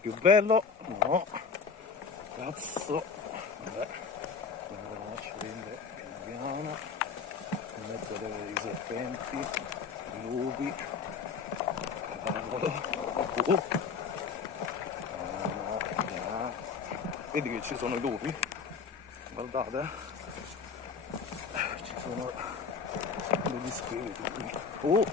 più bello, no, cazzo, vabbè, me lo lascio prendere piano piano, in mezzo ai serpenti, i lupi, cavolo, no, no, vedi che ci sono i lupi, guardate, ci sono degli spiriti qui,